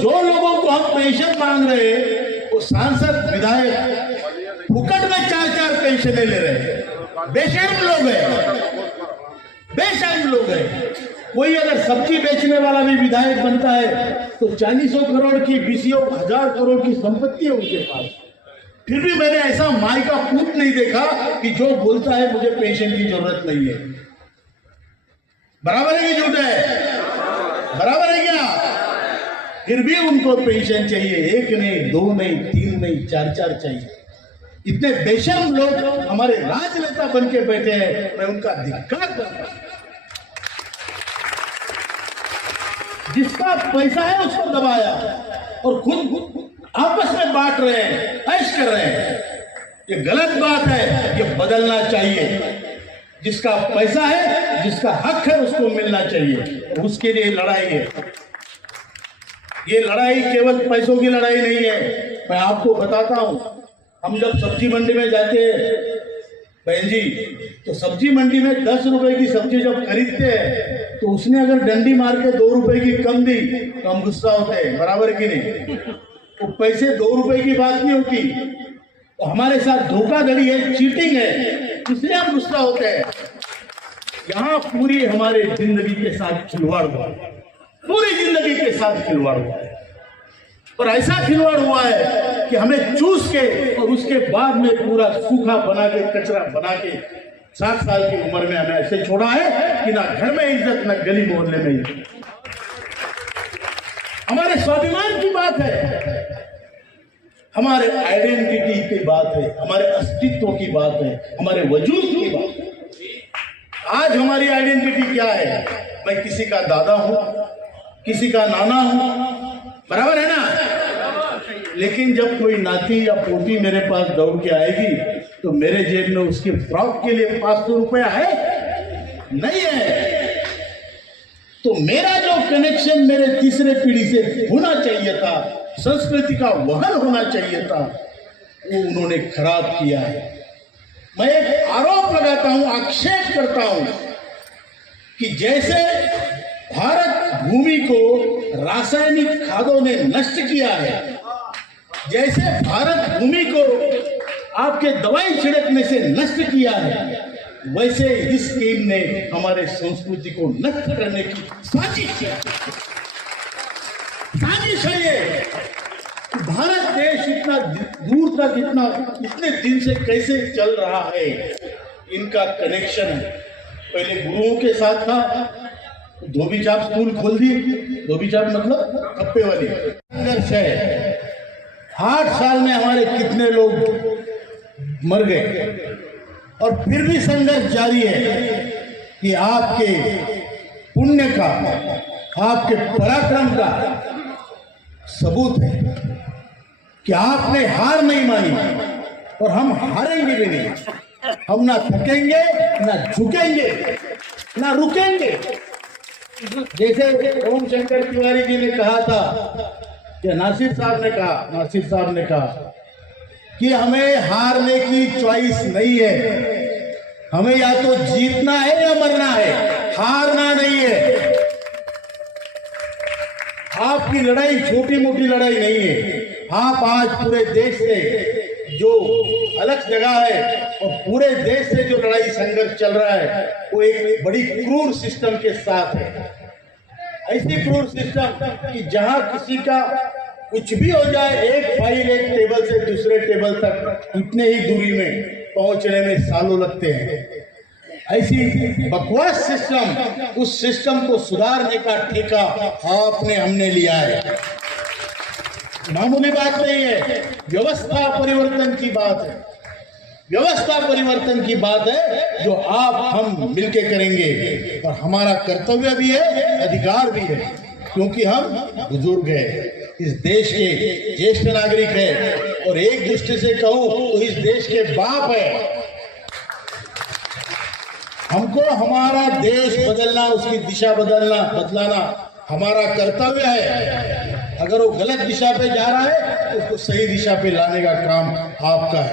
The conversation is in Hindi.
जो लोगों को हम पेंशन मांग रहे हैं वो सांसद विधायक फुकट में 4-4 पेंशनें ले रहे हैं। बेशर्म लोग हैं, बेशर्म लोग हैं। कोई अगर सब्जी बेचने वाला भी विधायक बनता है तो 40 करोड़ की 20,000 करोड़ की संपत्ति है उनके पास, फिर भी मैंने ऐसा माई का पूत नहीं देखा कि जो बोलता है मुझे पेंशन की जरूरत नहीं है। बराबर है कि झूठ है? बराबर है क्या? फिर भी उनको पेंशन चाहिए, 1 नहीं, 2 नहीं, 3 नहीं, 4-4 चाहिए। इतने बेशर्म लोग हमारे राजनेता बन के बैठे हैं, मैं उनका धिक्कार करता हूं। जिसका पैसा है उसको दबाया और खुद आपस में बांट रहे हैं, ऐश कर रहे हैं। ये गलत बात है, ये बदलना चाहिए। जिसका पैसा है, जिसका हक है, उसको मिलना चाहिए। उसके लिए लड़ाई है। ये लड़ाई केवल पैसों की लड़ाई नहीं है। मैं आपको बताता हूं, हम जब सब्जी मंडी में जाते हैं बहन जी, तो सब्जी मंडी में 10 रुपए की सब्जी जब खरीदते हैं तो उसने अगर डंडी मार के 2 रुपए की कम दी तो हम गुस्सा होते हैं। बराबर की नहीं? तो पैसे 2 रुपए की बात नहीं होती, तो हमारे साथ धोखाधड़ी है, चीटिंग है, इसलिए हम गुस्सा होते हैं। यहाँ पूरी हमारे जिंदगी के साथ खिलवाड़ हुआ है, पूरी जिंदगी के साथ खिलवाड़ हुआ है। और ऐसा खिलवाड़ हुआ है कि हमें चूस के और उसके बाद में पूरा सूखा बना के, कचरा बना के 60 साल की उम्र में हमें ऐसे छोड़ा है कि ना घर में इज्जत, ना गली मोहल्ले में इज्जत। हमारे स्वाभिमान की बात है, हमारे आइडेंटिटी की बात है, हमारे अस्तित्व की बात है, हमारे वजूद की बात है। आज हमारी आइडेंटिटी क्या है? मैं किसी का दादा हूं, किसी का नाना हूं, बराबर है ना? लेकिन जब कोई नाती या पोती मेरे पास दौड़ के आएगी तो मेरे जेब में उसके फ्रॉक के लिए 500 रुपया है? नहीं है। तो मेरा जो कनेक्शन मेरे तीसरे पीढ़ी से होना चाहिए था, संस्कृति का वहन होना चाहिए था, वो उन्होंने खराब किया है। मैं एक आरोप लगाता हूं, आक्षेप करता हूं कि जैसे भारत भूमि को रासायनिक खादों ने नष्ट किया है, जैसे भारत भूमि को आपके दवाई छिड़कने से नष्ट किया है, वैसे इस टीम ने हमारे संस्कृति को नष्ट करने की साजिश की। साजिश है ये। भारत देश इतना दूर तक, इतने दिन से कैसे चल रहा है, इनका कनेक्शन पहले गुरुओं के साथ था। धोबी चाप स्कूल खोल दी, धोबी चाप मतलब कप्पे वाली। संघर्ष है। 8 साल में हमारे कितने लोग मर गए और फिर भी संघर्ष जारी है कि आपके पुण्य का, आपके पराक्रम का सबूत है कि आपने हार नहीं मानी और हम हारेंगे भी नहीं। हम ना थकेंगे, ना झुकेंगे, ना रुकेंगे। जैसे ओम शंकर तिवारी जी ने कहा था, या नासिर साहब ने कहा कि हमें हारने की चॉइस नहीं है, हमें या तो जीतना है या मरना है, हारना नहीं है। आपकी लड़ाई छोटी मोटी लड़ाई नहीं है। आप आज पूरे देश से जो अलग जगह है और पूरे देश से जो लड़ाई संघर्ष चल रहा है, वो एक बड़ी क्रूर सिस्टम के साथ है। ऐसी क्रूर सिस्टम कि जहां किसी का कुछ भी हो जाए, एक फाइल एक टेबल से दूसरे टेबल तक इतने ही दूरी में पहुंचने में सालों लगते हैं। ऐसी बकवास सिस्टम, उस सिस्टम को सुधारने का ठेका आपने हमने लिया है। मामूली बात नहीं है, व्यवस्था परिवर्तन की बात है। व्यवस्था परिवर्तन की बात है जो आप हम मिलके करेंगे और हमारा कर्तव्य भी है, अधिकार भी है, क्योंकि हम बुजुर्ग हैं, इस देश के ज्येष्ठ नागरिक हैं और एक दृष्टि से कहूं तो इस देश के बाप है। हमको हमारा देश बदलना, उसकी दिशा बदलाना हमारा कर्तव्य है। अगर वो गलत दिशा पे जा रहा है तो उसको सही दिशा पे लाने का काम आपका है।